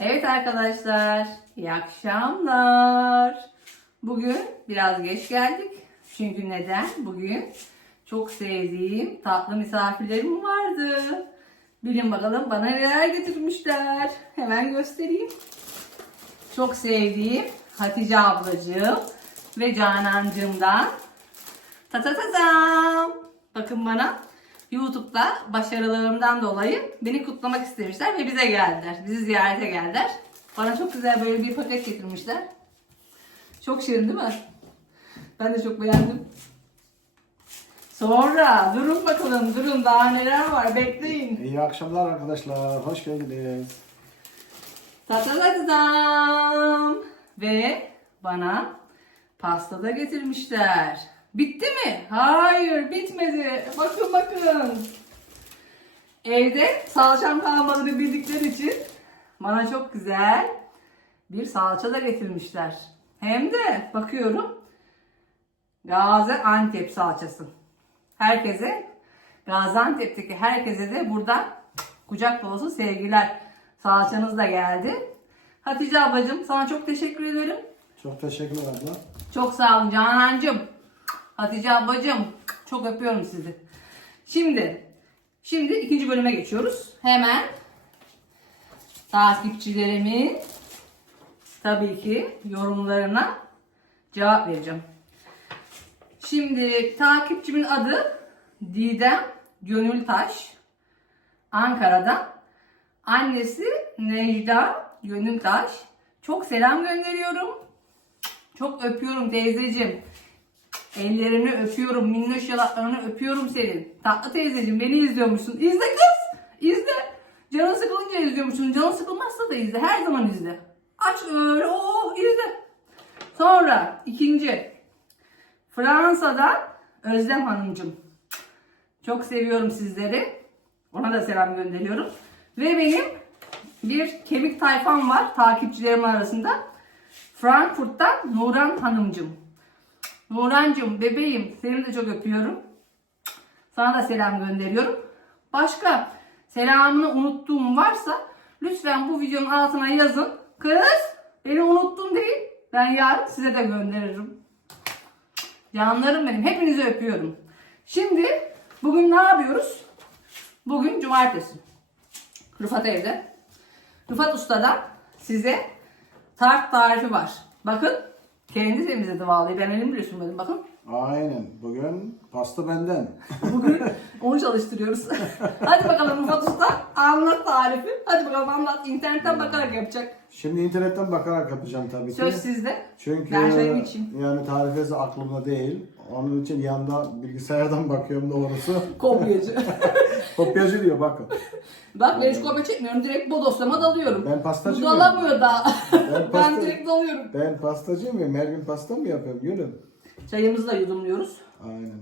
Evet arkadaşlar, iyi akşamlar. Bugün biraz geç geldik. Çünkü neden? Bugün çok sevdiğim tatlı misafirlerim vardı. Bilin bakalım bana neler getirmişler. Hemen göstereyim. Çok sevdiğim Hatice ablacığım ve Canancığımdan ta ta ta tam. Bakın bana YouTube'da başarılarımdan dolayı beni kutlamak istemişler ve bize geldiler. Bizi ziyarete geldiler. Bana çok güzel böyle bir paket getirmişler. Çok şirin değil mi? Ben de çok beğendim. Sonra durun bakalım durun daha neler var bekleyin. İyi akşamlar arkadaşlar. Hoş geldiniz. Tatadadam. Ve bana pasta da getirmişler. Bitti mi? Hayır bitmedi. Bakın bakın. Evde salçam kalmadığını bildikleri için bana çok güzel bir salça da getirmişler. Hem de bakıyorum Gaziantep salçası. Herkese Gaziantep'teki herkese de buradan kucak dolusu sevgiler. Salçanız da geldi. Hatice ablacığım sana çok teşekkür ederim. Çok teşekkürler abla. Çok sağ olun Canancığım. Hatice ablacığım çok öpüyorum sizi. Şimdi şimdi ikinci bölüme geçiyoruz. Hemen takipçilerimin tabii ki yorumlarına cevap vereceğim. Şimdi takipçimin adı Didem Gönültaş. Ankara'da. Annesi Necda Gönültaş. Çok selam gönderiyorum. Çok öpüyorum teyzeciğim. Ellerini öpüyorum. Minnoş yanaklarını öpüyorum senin. Tatlı teyzeciğim beni izliyormuşsun. İzle kız. İzle. Canın sıkılınca izliyormuşsun. Canın sıkılmazsa da izle. Her zaman izle. Aç öyle. Oh izle. Sonra ikinci. Fransa'dan Özlem Hanımcığım. Çok seviyorum sizleri. Ona da selam gönderiyorum. Ve benim bir kemik tayfam var takipçilerim arasında. Frankfurt'tan Nuran Hanımcığım. Nurancığım bebeğim seni de çok öpüyorum. Sana da selam gönderiyorum. Başka selamını unuttuğum varsa lütfen bu videonun altına yazın. Kız beni unuttun değil. Ben yarın size de gönderirim. Canlarım benim. Hepinizi öpüyorum. Şimdi bugün ne yapıyoruz? Bugün cumartesi. Rıfat evde. Rıfat Usta'dan size tart tarifi var. Bakın kendi temizledi vallahi. Ben elim bile sürmedim bakın. Aynen. Bugün pasta benden. Bugün onu çalıştırıyoruz. Hadi bakalım Rıfat Usta anlat tarifi. Hadi bakalım anlat. İnternetten bakarak yapacak. Şimdi internetten bakarak yapacağım tabii ki. Söz sizde. Çünkü Ben çayımı içeyim. yani tarifesi aklımda değil. Onun için yanında bilgisayardan bakıyorum doğrusu. Kopyacı. Kopyacı diyor bakın. Bak ben hiç kopya çekmiyorum. Direkt bodoslama dalıyorum. Ben Bu pastacı dalamıyor daha. Ben ben pasta- direkt dalıyorum. Ben pastacıyım ya. Her gün pasta mı yapıyorum gülüm? Çayımızı da yudumluyoruz. Aynen.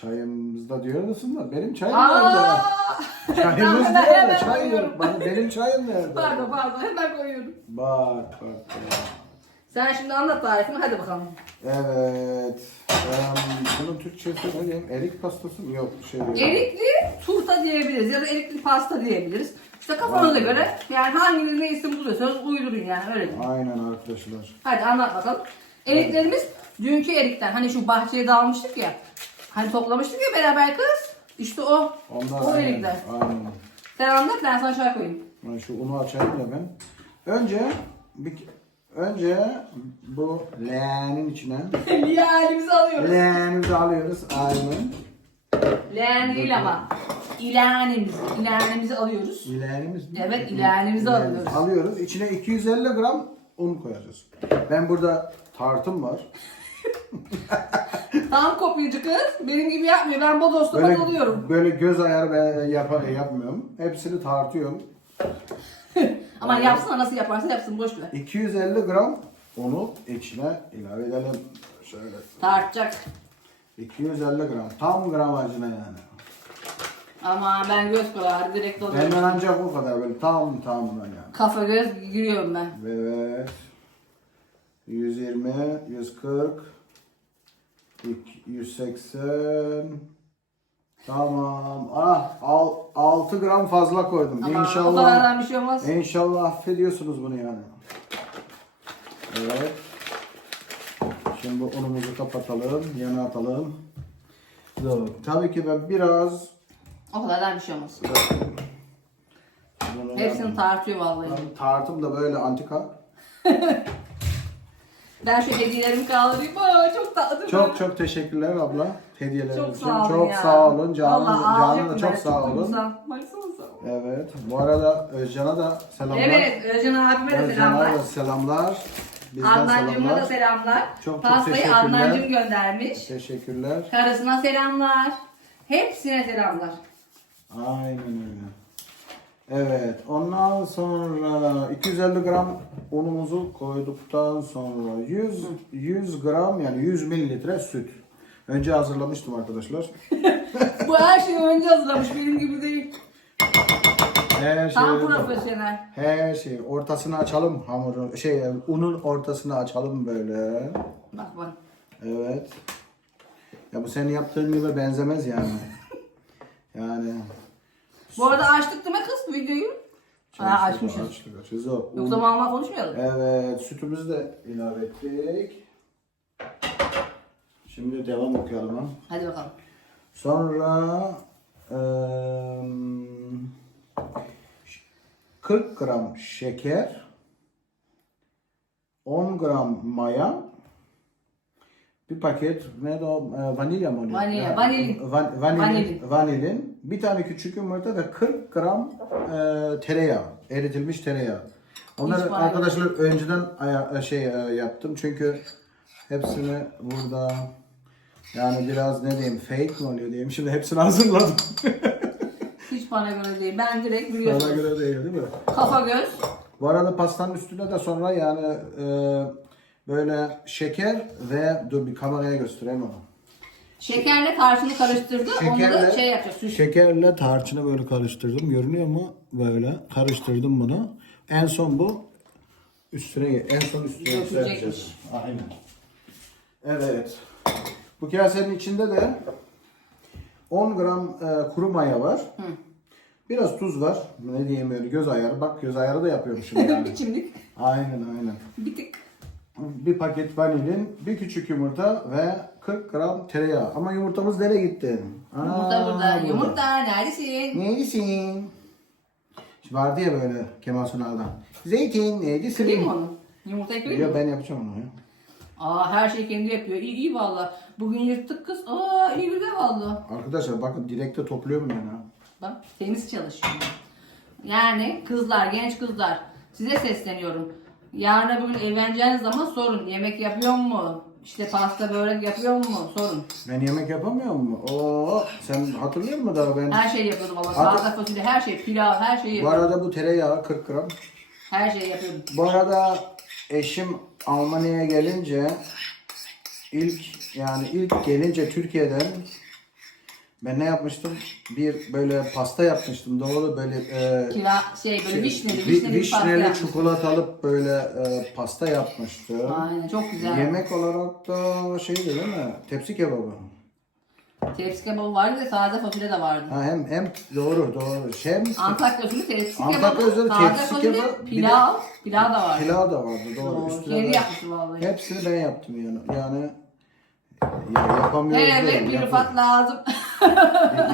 Çayımızda diyorsun da benim çayım Aa! nerede? Çayımız Hemen- nerede? hemen Çay koyuyorum. yok. Bana- Benim çayım nerede? Pardon pardon hemen koyuyorum. Bak bak. bak. Sen şimdi anlat tarifini hadi bakalım. Evet. Em, bunun Türkçesi ne diyeyim? Erik pastası mı? Yok şey yok. Erikli turta diyebiliriz ya da erikli pasta diyebiliriz. İşte kafanıza Aynen. göre yani hanginiz ne isim buluyorsanız uydurun yani öyle diyeyim. Aynen arkadaşlar. Hadi anlat bakalım. Eriklerimiz dünkü erikten hani şu bahçeye dalmıştık ya. Hani toplamıştık ya beraber kız. İşte o. Onlar o aynen. erikler. Aynen. Sen anlat ben sana çay koyayım. Ben şu unu açayım da ben. Önce bir önce bu leğenin içine Leğenimizi alıyoruz. leğenimizi alıyoruz. Aynen. Leğen değil ama. İleğenimizi. İleğenimizi alıyoruz. İleğenimiz mi? Evet, ileğenimizi alıyoruz. Alıyoruz. İçine 250 gram un koyacağız. Ben burada tartım var. Tam kopyacı kız. Benim gibi yapmıyor. Ben bodoslama Böyle, dalıyorum. böyle göz ayarı ben yap yapmıyorum. Hepsini tartıyorum. Ama yapsın nasıl yaparsa yapsın boş ver. 250 gram unu içine ilave edelim. Şöyle. Tartacak. 250 gram. Tam gramajına yani. Ama ben göz kararı direkt dalıyorum. Benden ancak o kadar böyle tam tam yani. Kafa göz giriyorum ben. Evet. 120, 140, 180, Tamam. Ah, al, 6 gram fazla koydum. Ama o İnşallah. kadardan bir şey olmaz. İnşallah affediyorsunuz bunu yani. Evet. Şimdi bu unumuzu kapatalım. Yana atalım. Dur. Tabii ki ben biraz O kadardan bir şey olmaz. bunu Hepsini tartıyor vallahi. Ben tartım da böyle antika. Ben şu hediyelerimi kaldırayım. Aa, çok tatlı. Çok çok teşekkürler abla hediyeler çok için. sağ olun çok ya. sağ olun. Vallahi canım da çok sağ olun. Baksanıza. Evet. Bu arada Özcan'a da selamlar. Evet, Özcan abime de Özcan'a selamlar. da selamlar. Bizden Adnancığıma da selamlar. Çok çok Pastayı teşekkürler. Adnancığım göndermiş. Teşekkürler. Karısına selamlar. Hepsine selamlar. Aynen öyle. Evet. Ondan sonra 250 gram unumuzu koyduktan sonra 100 100 gram yani 100 mililitre süt. Önce hazırlamıştım arkadaşlar. Bu her şeyi önce hazırlamış benim gibi değil. Her Tam şeyi profesyonel. her şey ortasını açalım hamurun şey unun ortasını açalım böyle. Bak bak. Evet. Ya bu senin yaptığın gibi benzemez yani. Yani Bu arada açtık değil mi kız videoyu? Ha açmışız. Açtık, açtık. Yoksa mama konuşmayalım. Evet, sütümüzü de ilave ettik. Şimdi devam okuyalım. ha. Hadi bakalım. Sonra eee, 40 gram şeker, 10 gram maya, bir paket ne o vanilya mı oluyor? Vanilya, Ya, vanilin. van- vanilin, Vanilin. vanilin, bir tane küçük yumurta ve 40 gram e, tereyağı, eritilmiş tereyağı. Onları var arkadaşlar önceden aya- şey e, yaptım çünkü hepsini burada yani biraz ne diyeyim fake mi oluyor diyeyim. Şimdi hepsini hazırladım. Hiç bana göre değil. Ben direkt Bana biliyorsun. göre değil değil mi? Kafa göz. Bu arada pastanın üstüne de sonra yani e, böyle şeker ve dur bir kameraya göstereyim onu. Şekerle tarçını karıştırdı. Onu da şey yapacağız. Şekerle tarçını böyle karıştırdım. Görünüyor mu? Böyle karıştırdım bunu. En son bu üstüne en son üstüne Dökülecekmiş. yapacağız. Aynen. Evet. Bu kasenin içinde de 10 gram e, kuru maya var. Biraz tuz var. Ne böyle göz ayarı. Bak göz ayarı da yapıyormuşum yani. Biçimlik. aynen aynen. Bir tık. Bir paket vanilin, bir küçük yumurta ve 40 gram tereyağı. Ama yumurtamız nereye gitti? Aa, Yumurta burada. Yumurta neredesin? Neredesin? Şimdi vardı ya böyle Kemal Sunal'dan. Zeytin neredesin? Kırayım onu? Yumurtayı kırayım mı? Yok ben yapacağım onu ya. Aa her şey kendi yapıyor. İyi iyi valla. Bugün yırttık kız. Aa iyi güzel valla. Arkadaşlar bakın direkte topluyorum ben ha. Bak temiz çalışıyor. Yani kızlar, genç kızlar size sesleniyorum. Yarın öbür gün evleneceğiniz zaman sorun. Yemek yapıyor mu? İşte pasta börek yapıyor mu? Sorun. Ben yemek yapamıyor mu? Oo, sen hatırlıyor musun daha ben? Her şeyi yapıyordum valla. Artık- Taze fasulye, her şey. Pilav, her şeyi Bu arada bu tereyağı 40 gram. Her şeyi yapıyordum. Bu arada eşim Almanya'ya gelince ilk yani ilk gelince Türkiye'den ben ne yapmıştım? Bir böyle pasta yapmıştım. Doğru böyle e, Kira, şey böyle vişneli, vi- vişneli, pasta vişneli yapmıştım. çikolatalı böyle e, pasta yapmıştım. Aynen çok güzel. Yemek olarak da şeydi değil mi? Tepsi kebabı. Tepsi kebabı vardı ve taze fasulye de vardı. Ha, hem hem doğru doğru. Hem Antakya usulü tepsi Antakya kebabı, usulü taze tepsi fasulye, kebabı, bir de- pilav, pilav da vardı. pilav da vardı doğru. Doğru, Üstüne kendi de- yapmıştı vallahi. Hepsini ben yaptım yani. Yani ya yapamıyoruz Her değil, eve bir yapıyoruz. rıfat lazım.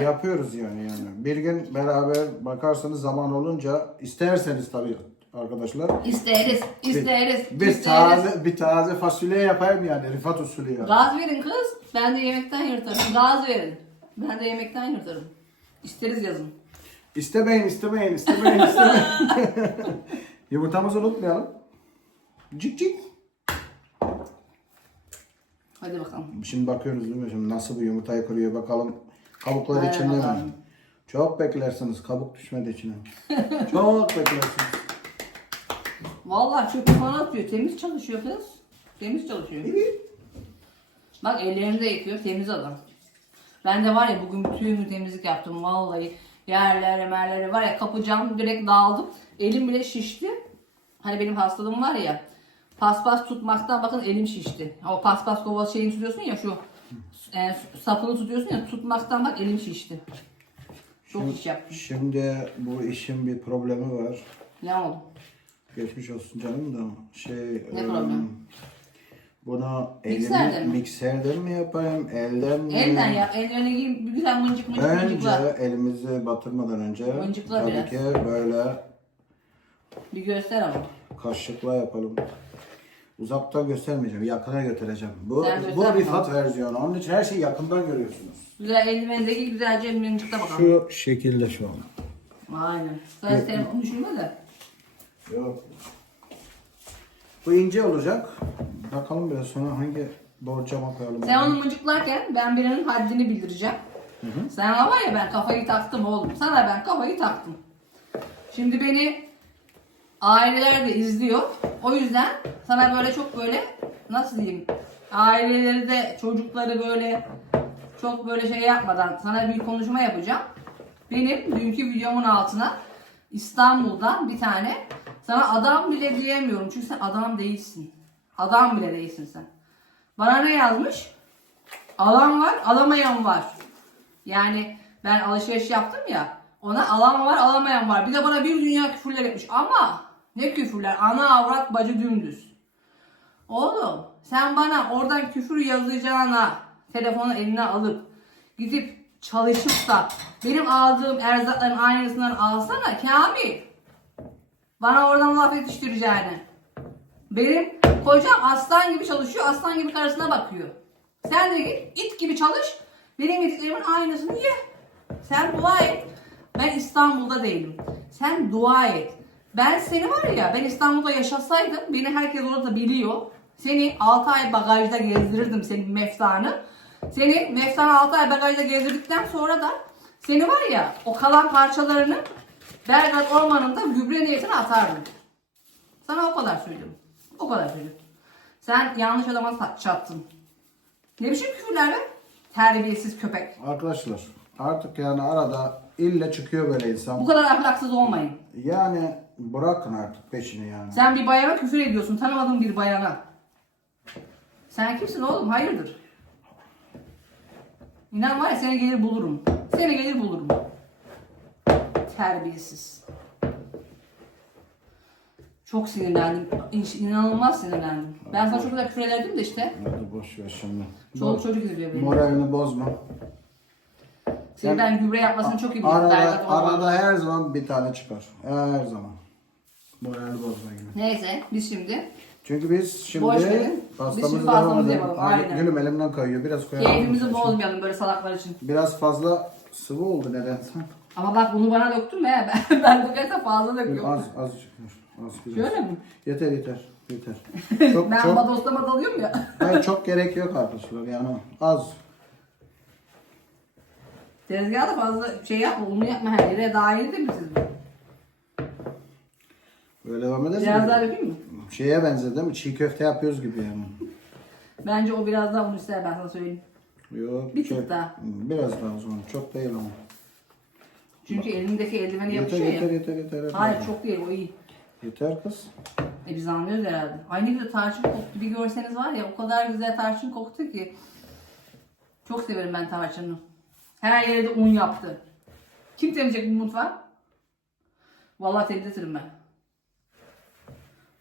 Yapıyoruz yani yani. Bir gün beraber bakarsanız zaman olunca isterseniz tabii arkadaşlar. isteriz, isteriz, Bir isteriz. taze bir taze fasulye yapayım yani Rifat usulü ya. Gaz verin kız. Ben de yemekten yırtarım. Gaz verin. Ben de yemekten yırtarım. İsteriz yazın. İstemeyin, istemeyin, istemeyin, istemeyin. Yumurtamızı unutmayalım. Cik cik. Hadi bakalım. Şimdi bakıyoruz değil mi? Şimdi nasıl bu yumurtayı kırıyor bakalım. Kabukları Aynen içinde mi? Çok beklersiniz kabuk düşmedi içine. Çok beklersiniz. Vallahi çöpü falan atıyor. Temiz çalışıyor kız. Temiz çalışıyor. Bak ellerini de yıkıyor. Temiz adam. Ben de var ya bugün bütün temizlik yaptım vallahi. Yerleri merleri var ya kapacağım direkt dağıldım. Elim bile şişti. Hani benim hastalığım var ya. Paspas tutmaktan bakın elim şişti. O paspas kovası şeyini tutuyorsun ya şu e, sapını tutuyorsun ya tutmaktan bak elim şişti. Çok iş yaptım. Şimdi bu işin bir problemi var. Ne oldu? Geçmiş olsun canım da şey Ne problem? Bunu Mikserde elimi, mi? mikserden mi yapayım, elden mi? Elden yap. Ellerine giy bir güzel mıncık mıncık Önce mıncıkla. elimizi batırmadan önce Mıncıkla tabii biraz. ki böyle Bir göster ama. kaşıkla yapalım. Uzaktan göstermeyeceğim, yakına götüreceğim. Bu, Sen bu göster Rifat versiyonu. Onun için her şeyi yakından görüyorsunuz. Güzel eldiveni giy güzelce mıncıkla bakalım. Şu şekilde şu an. Aynen. Sen telefonu düşürme de. Yok. Bu ince olacak. Bakalım biraz sonra hangi borcama koyalım. Sen onu mıncıklarken ben birinin haddini bildireceğim. Sen ama ya ben kafayı taktım oğlum. Sana ben kafayı taktım. Şimdi beni aileler de izliyor. O yüzden sana böyle çok böyle nasıl diyeyim aileleri de çocukları böyle çok böyle şey yapmadan sana bir konuşma yapacağım. Benim dünkü videomun altına İstanbul'dan bir tane sana adam bile diyemiyorum çünkü sen adam değilsin. Adam bile değilsin sen. Bana ne yazmış? Alan var, alamayan var. Yani ben alışveriş yaptım ya. Ona alan var, alamayan var. Bir de bana bir dünya küfürler etmiş. Ama ne küfürler? Ana avrat bacı dümdüz. Oğlum sen bana oradan küfür yazacağına telefonu eline alıp gidip çalışıp da benim aldığım erzakların aynısından alsana Kamil. Bana oradan laf yetiştireceğine. Benim kocam aslan gibi çalışıyor, aslan gibi karısına bakıyor. Sen de git, it gibi çalış, benim yediklerimin aynısını ye. Sen dua et. Ben İstanbul'da değilim. Sen dua et. Ben seni var ya, ben İstanbul'da yaşasaydım, beni herkes orada biliyor. Seni 6 ay bagajda gezdirirdim senin meftanı. Seni meftanı 6 ay bagajda gezdirdikten sonra da seni var ya, o kalan parçalarını Belgrad ormanında gübre niyetine atardım. Sana o kadar söylüyorum. O kadar söylüyorum. Sen yanlış adama çattın. Ne biçim küfürler be? Terbiyesiz köpek. Arkadaşlar artık yani arada ille çıkıyor böyle insan. Bu kadar ahlaksız olmayın. Yani bırakın artık peşini yani. Sen bir bayana küfür ediyorsun. Tanımadığın bir bayana. Sen kimsin oğlum? Hayırdır? İnan var ya seni gelir bulurum. Seni gelir bulurum. Terbiyesiz. Çok sinirlendim. İn- İnanılmaz sinirlendim. Ben sana çok güzel küfür de işte. Hadi boş ver şimdi. Çoluk çocuk izliyor beni. Moralini bozma. Senin ben gübre yapmasını çok iyi biliyorum. Arada, Orman. arada her zaman bir tane çıkar. Her zaman. Moralini bozma yine. Neyse biz şimdi Çünkü biz şimdi Boş verin. Biz pastamızı şimdi devam pastamızı edelim. yapalım, Hadi aynen. Gülüm elimden kayıyor. Biraz koyalım. keyfimizi bozmayalım böyle salaklar için. Biraz fazla sıvı oldu nedense. Ama bak bunu bana döktün he? Ben, ben dökersem fazla döküyorum. az az çıkmış. Az güzel. Şöyle mi? Yeter yeter. Yeter. Çok Ben çok badoslama dalıyorum ya. hayır, çok gerek yok arkadaşlar yani az. Tezgahda fazla şey yapma, unu yapma her yere dahil değil mi siz? Böyle devam edersen Biraz daha dökeyim mi? şeye benzer değil mi? Çiğ köfte yapıyoruz gibi yani. Bence o biraz daha un ister ben sana söyleyeyim. Yok. Bir tık daha. Biraz daha sonra. Çok değil ama. Çünkü elindeki eldiveni Yeter yapışıyor yeter ya. yeter yeter. yeter. Hayır çok değil o iyi. Yeter kız. E biz anlıyoruz herhalde. Ay ne güzel tarçın koktu. Bir görseniz var ya o kadar güzel tarçın koktu ki. Çok severim ben tarçını. Her yere de un yaptı. Kim temizleyecek bu mutfağı? Vallahi temizletirim ben.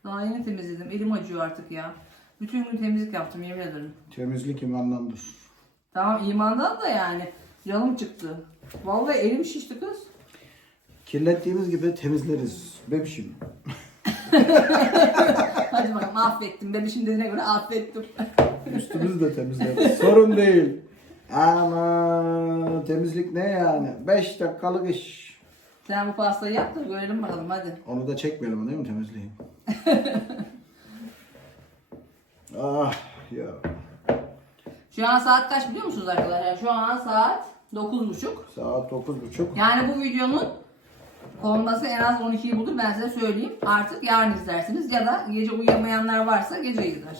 Daha yeni temizledim. Elim acıyor artık ya. Bütün gün temizlik yaptım yemin ederim. Temizlik imandandır. Tamam imandan da yani. Canım çıktı. Vallahi elim şişti kız. Kirlettiğimiz gibi temizleriz. Bebişim. Hadi bakalım affettim. Bebişim dediğine göre affettim. Üstümüzü de temizleriz. Sorun değil. Ama temizlik ne yani? 5 dakikalık iş. Sen bu pastayı yap da görelim bakalım hadi. Onu da çekmeyelim değil mi temizliği? ah ya. Şu an saat kaç biliyor musunuz arkadaşlar? Şu an saat 9.30. Saat 9.30. Yani bu videonun konması en az 12'yi bulur ben size söyleyeyim. Artık yarın izlersiniz ya da gece uyuyamayanlar varsa gece izler.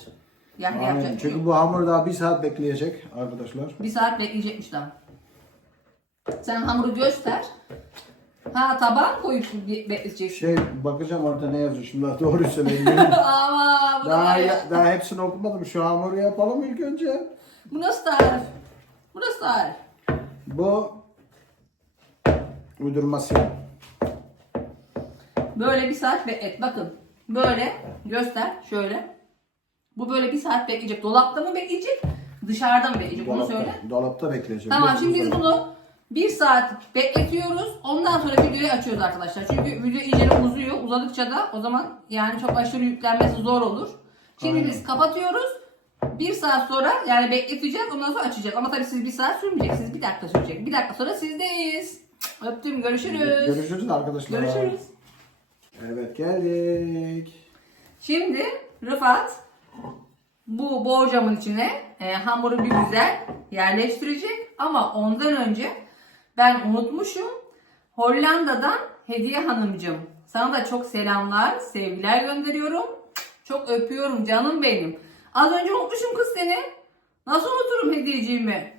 Yani Aynen. yapacak bir şey Çünkü yok. bu hamur daha bir saat bekleyecek arkadaşlar. Bir saat bekleyecekmiş daha. Sen hamuru göster. Ha tabağa koyup be- bekleyeceksin. Şey bakacağım orada ne yazıyor şimdi doğru söyleyeyim. Ama bu da daha, var ya. daha hepsini okumadım. Şu hamuru yapalım ilk önce. Bu nasıl tarif? Bu nasıl tarif? Bu uydurması. Böyle bir saat beklet. Bakın. Böyle göster. Şöyle. Bu böyle bir saat bekleyecek. Dolapta mı bekleyecek? Dışarıda mı bekleyecek? Bunu Dolapta, söyle. dolapta bekleyeceğim. Tamam Bir- şimdi biz bunu bir saat bekletiyoruz. Ondan sonra videoyu açıyoruz arkadaşlar. Çünkü video iyice uzuyor. Uzadıkça da o zaman yani çok aşırı yüklenmesi zor olur. Şimdi Aynen. biz kapatıyoruz. Bir saat sonra yani bekleteceğiz. Ondan sonra açacağız. Ama tabii siz bir saat sürmeyeceksiniz. Bir dakika sürecek. Bir dakika sonra sizdeyiz. Öptüm. Görüşürüz. Görüşürüz arkadaşlar. Görüşürüz. Evet geldik. Şimdi Rıfat bu borcamın içine e, hamuru bir güzel yerleştirecek. Ama ondan önce ben unutmuşum. Hollanda'dan Hediye Hanımcığım. Sana da çok selamlar, sevgiler gönderiyorum. Çok öpüyorum canım benim. Az önce unutmuşum kız seni. Nasıl unuturum hediyeciğimi?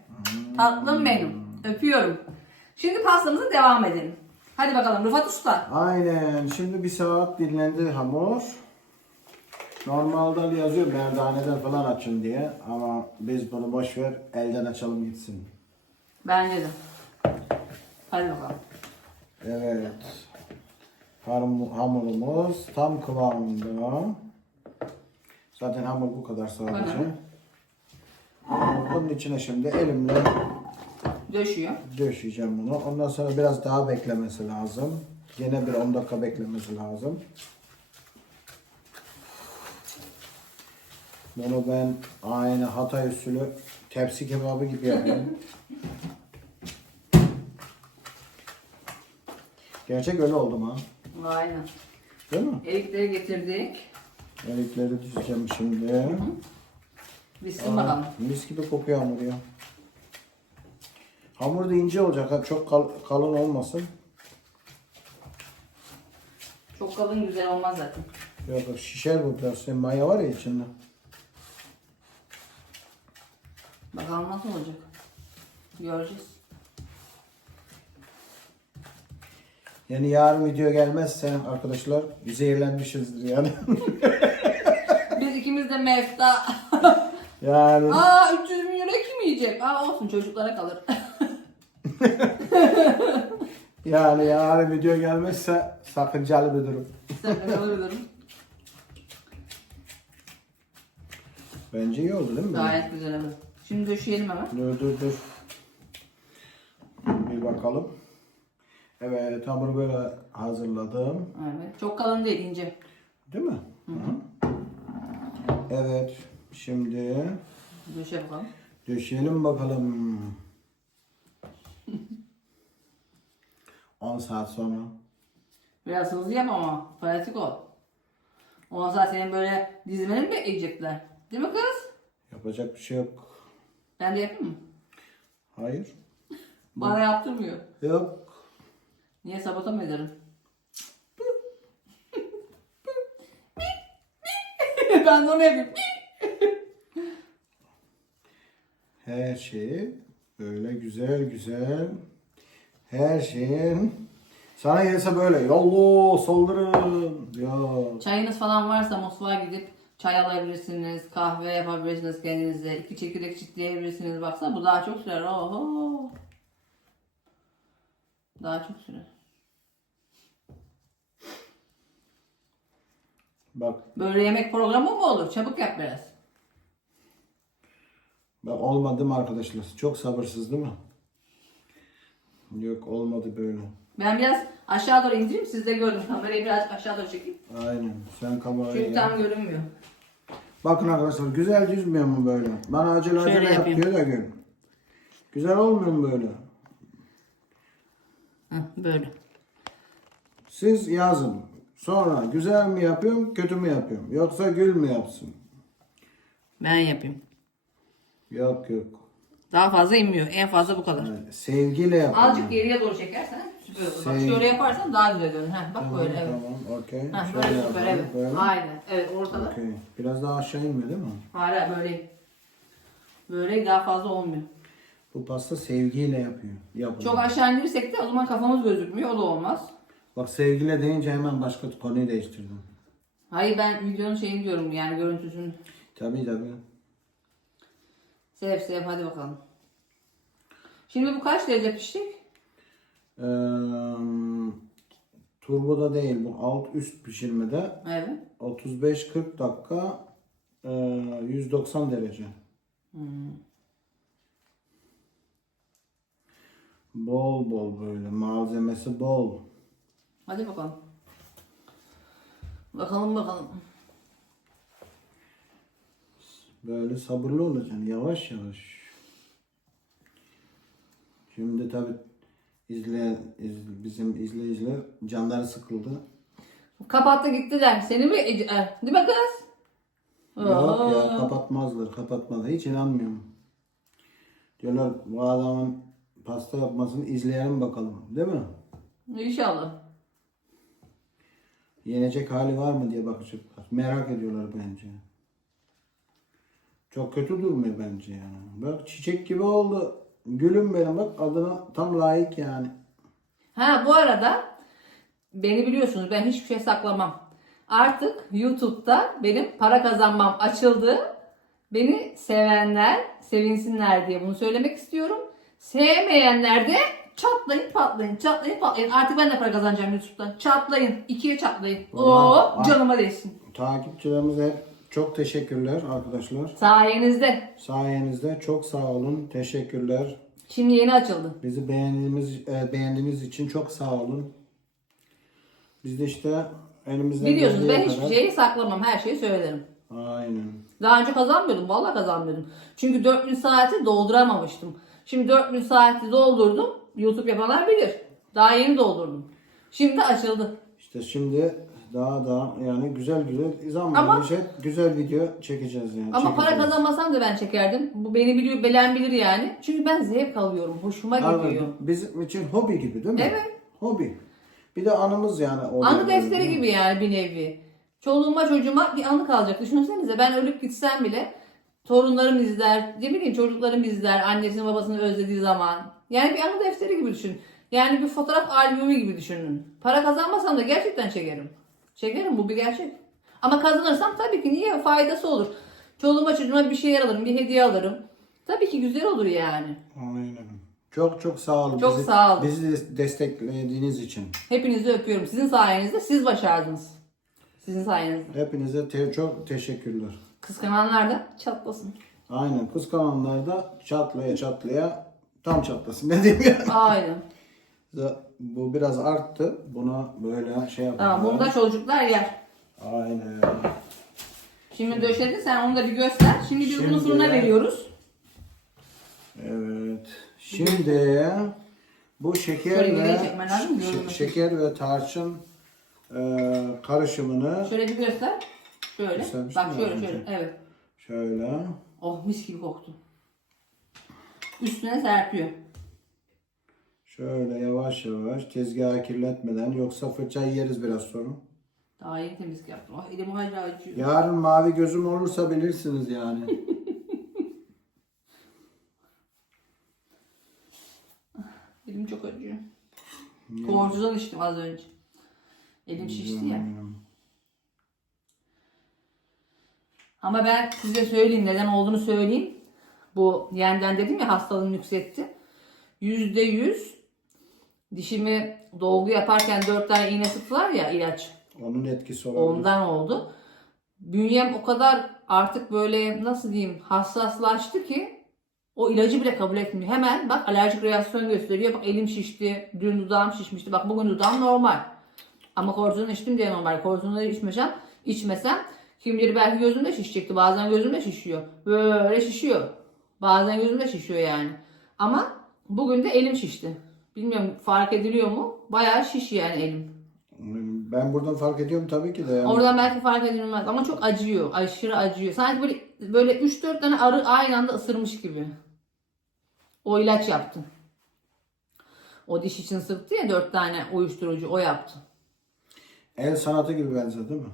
Tatlım benim. Öpüyorum. Şimdi pastamıza devam edelim. Hadi bakalım Rıfat Usta. Aynen. Şimdi bir saat dinlendi hamur. Normalde yazıyor merdaneden falan açın diye ama biz bunu boş ver elden açalım gitsin. Bence de. Hadi bakalım. Evet. Hamurumuz tam kıvamında. Zaten hamur bu kadar sadece. Bunun içine şimdi elimle Döşüyor. döşeyeceğim bunu. Ondan sonra biraz daha beklemesi lazım. Yine bir 10 dakika beklemesi lazım. Bunu ben aynı Hatay usulü tepsi kebabı gibi yapıyorum. Gerçek öyle oldu mu? Aynen. Değil mi? Erikleri getirdik. Erikleri düzeceğim şimdi. Bitsin bakalım. Mis gibi kokuyor hamur ya. Hamur da ince olacak. Çok kal- kalın olmasın. Çok kalın güzel olmaz zaten. Yok şişer bu biraz. Maya var ya içinde. Bakalım nasıl olacak. Göreceğiz. Yani yarın video gelmezse arkadaşlar zehirlenmişizdir yani. Biz ikimiz de mefta. yani Aa 300 milyon kim yiyecek? Aa olsun çocuklara kalır. yani yarın video gelmezse sakıncalı bir durum. Sen de kalabilirim. Bence iyi oldu değil mi? Gayet güzel abi. Şimdi döşeyelim hemen. Dur dur dur. Bir bakalım. Evet hamuru böyle hazırladım. Evet. Çok kalın değil ince. Değil mi? Hı hı. Evet. Şimdi Döşe bakalım. döşeyelim bakalım. 10 saat sonra. Biraz hızlı yap ama pratik ol. Ondan sonra senin böyle dizmeni mi bekleyecekler? Değil mi kız? Yapacak bir şey yok. Ben de yapayım mı? Hayır. Bana yaptırmıyor. Yok. Niye sabote mı ederim? ben de onu yapayım. Her şeyi böyle güzel güzel her şeyin sana gelse böyle yollu soldurun ya Çayınız falan varsa mutfağa gidip çay alabilirsiniz, kahve yapabilirsiniz kendinize, iki çekirdek çitleyebilirsiniz. Baksana bu daha çok sürer. Oho. Daha çok sürer. bak Böyle yemek programı mı olur? Çabuk yap biraz. bak olmadı mı arkadaşlar çok sabırsız değil mi? Yok olmadı böyle. Ben biraz aşağı doğru indireyim. Siz de görün. Kamerayı biraz aşağı doğru çekeyim. Aynen sen kamerayı Çünkü yap. tam görünmüyor. Bakın arkadaşlar güzel düzmüyor mu böyle? Bana acele Şöyle acele yapayım. yapıyor da gör. Güzel olmuyor mu böyle? Hı, böyle. Siz yazın. Sonra güzel mi yapıyorum, kötü mü yapıyorum? Yoksa gül mü yapsın? Ben yapayım. Yok yok. Daha fazla inmiyor. En fazla bu kadar. Yani sevgiyle yapalım. Azıcık geriye doğru çekersen süper olur. Bak şöyle yaparsan daha güzel görünür. Heh, bak böyle evet. Tamam, okey. Şöyle böyle süper yapalım, evet. Böyle. Aynen. Evet ortada. Okey. Biraz daha aşağı inmiyor değil mi? Hala böyle. Böyle daha fazla olmuyor. Bu pasta sevgiyle yapıyor. Yapılıyor. Çok aşağı indirirsek de o zaman kafamız gözükmüyor. O da olmaz. Bak sevgiyle deyince hemen başka konuyu değiştirdim. Hayır ben videonun şeyini diyorum yani görüntüsünü. Tabii tabii. Sev sev hadi bakalım. Şimdi bu kaç derece pişecek? Ee, turboda değil bu alt üst pişirmede Evet. 35-40 dakika e, 190 derece. Bol bol böyle malzemesi bol. Hadi bakalım. Bakalım bakalım. Böyle sabırlı olacaksın yavaş yavaş. Şimdi tabi izleyen iz- bizim izleyiciler canları sıkıldı. Kapattı gittiler. Seni mi? Er, Değil mi kız? Yok ya kapatmazlar kapatmazlar hiç inanmıyorum. Diyorlar bu adamın pasta yapmasını izleyelim bakalım değil mi? İnşallah. Yenecek hali var mı diye bakacaklar. Merak ediyorlar bence. Çok kötü durmuyor bence yani. Bak çiçek gibi oldu. Gülüm benim bak adına tam layık yani. Ha bu arada beni biliyorsunuz ben hiçbir şey saklamam. Artık YouTube'da benim para kazanmam açıldı. Beni sevenler sevinsinler diye bunu söylemek istiyorum. Sevmeyenler de çatlayın patlayın çatlayın patlayın. Artık ben de para kazanacağım YouTube'da. Çatlayın. ikiye çatlayın. Oo canıma değsin. Takipçilerimize çok teşekkürler arkadaşlar. Sayenizde. Sayenizde çok sağ olun. Teşekkürler. Şimdi yeni açıldı. Bizi beğendiğimiz e, beğendiğiniz için çok sağ olun. Biz de işte elimizden Biliyorsunuz ben geldiği hiçbir kadar- şeyi saklamam. Her şeyi söylerim. Aynen. Daha önce kazanmıyordum. Vallahi kazanmıyordum. Çünkü 4000 saati dolduramamıştım. Şimdi 4000 saati doldurdum. YouTube yapanlar bilir. Daha yeni doldurdum. Şimdi açıldı. İşte şimdi daha da yani güzel güzel zaman Ama- gelecek güzel video çekeceğiz yani. Ama para Çekeceğiz. kazanmasam da ben çekerdim. Bu beni biliyor, belen bilir yani. Çünkü ben zevk alıyorum. Hoşuma gidiyor. Anladım. Bizim için hobi gibi değil mi? Evet. Hobi. Bir de anımız yani. Anı defteri gibi yani bir nevi. Çoluğuma çocuğuma bir anı kalacak. Düşünsenize ben ölüp gitsem bile torunlarım izler, ne bileyim çocuklarım izler, annesini babasını özlediği zaman. Yani bir anı defteri gibi düşün. Yani bir fotoğraf albümü gibi düşünün. Para kazanmasam da gerçekten çekerim. Çekerim bu bir gerçek. Ama kazanırsam tabii ki niye faydası olur. Çoluğuma çocuğuma bir şey alırım, bir hediye alırım. Tabii ki güzel olur yani. Aynen. Çok çok sağ olun. Çok bizi, sağ olun. Bizi des- desteklediğiniz için. Hepinizi öpüyorum. Sizin sayenizde siz başardınız. Sizin sayenizde. Hepinize te- çok teşekkürler. Kıskananlar da çatlasın. Aynen. Kıskananlar da çatlaya çatlaya tam çatlasın. Ne diyeyim ya? Aynen. Bu biraz arttı. Buna böyle şey yapalım. Tamam bunu da çocuklar yer. Aynen. Şimdi döşedin sen onu da bir göster. Şimdi biz bunu fırına veriyoruz. Evet. Şimdi bu şeker Şöyle ve geriye çekmen lazım, ş- görünmesin. şeker ve tarçın e, karışımını Şöyle bir göster. Şöyle. Göstermiştim Bak ya şöyle önce. şöyle. Evet. şöyle Oh mis gibi koktu. Üstüne serpiyor. şöyle yavaş yavaş tezgahı kirletmeden yoksa fırçayı yeriz biraz sonra. Daha yeni temizlik yaptım. Oh elim hala acıyor. Yarın mavi gözüm olursa bilirsiniz yani. Elim çok acıyor. Kortizon içtim az önce. Elim şişti ya. Ama ben size söyleyeyim neden olduğunu söyleyeyim. Bu yeniden dedim ya hastalığım yükseltti. Yüzde yüz dişimi dolgu yaparken dört tane iğne sıktılar ya ilaç. Onun etkisi olabilir. Ondan oldu. Bünyem o kadar artık böyle nasıl diyeyim hassaslaştı ki o ilacı bile kabul etmiyor. Hemen bak alerjik reaksiyon gösteriyor. Bak elim şişti. Dün dudağım şişmişti. Bak bugün dudağım normal. Ama kortizon içtim diye normal. Kortizonları içmesem, içmesem kim bilir belki gözümde şişecekti. Bazen gözümde şişiyor. Böyle şişiyor. Bazen gözümde şişiyor yani. Ama bugün de elim şişti. Bilmiyorum fark ediliyor mu? Bayağı şiş yani elim. Ben buradan fark ediyorum tabii ki de. Yani. Oradan belki fark edilmez ama çok acıyor. Aşırı acıyor. Sanki böyle böyle 3-4 tane arı aynı anda ısırmış gibi. O ilaç yaptı. O diş için sıktı ya 4 tane uyuşturucu o yaptı. El sanatı gibi benzer değil mi?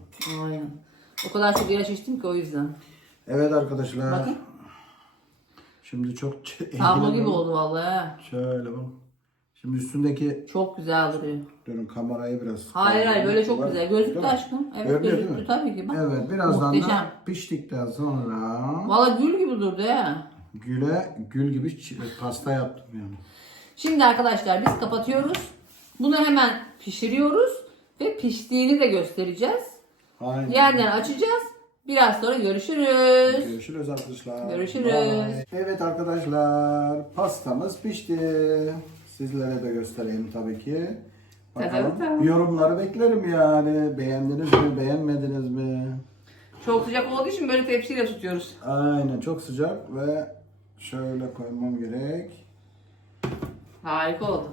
Aynen. O kadar çok ilaç içtim ki o yüzden. Evet arkadaşlar. Bakın. Şimdi çok Tablo gibi oldu vallahi. Şöyle bak. Şimdi üstündeki Çok güzel duruyor. durun kamerayı biraz. Hayır hayır böyle çok güzel. Değil mi? aşkım. Evet Görünüyor değil mi? tabii ki. Bak. Evet birazdan Muhteşem. da piştikten sonra Valla gül gibi durdu ya. güle gül gibi çi- pasta yaptım yani. Şimdi arkadaşlar biz kapatıyoruz. Bunu hemen pişiriyoruz ve piştiğini de göstereceğiz. Aynen. Yerden açacağız. Biraz sonra görüşürüz. Görüşürüz arkadaşlar. Görüşürüz. Bye. Evet arkadaşlar pastamız pişti. Sizlere de göstereyim tabii ki. Bakalım. Tabii. Yorumları beklerim yani. Beğendiniz mi, beğenmediniz mi? Çok sıcak olduğu için böyle tepsiyle tutuyoruz. Aynen çok sıcak ve şöyle koymam gerek. Harika oldu.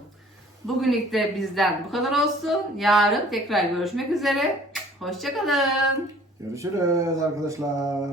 Bugünlük de bizden bu kadar olsun. Yarın tekrar görüşmek üzere. Hoşçakalın. Görüşürüz arkadaşlar.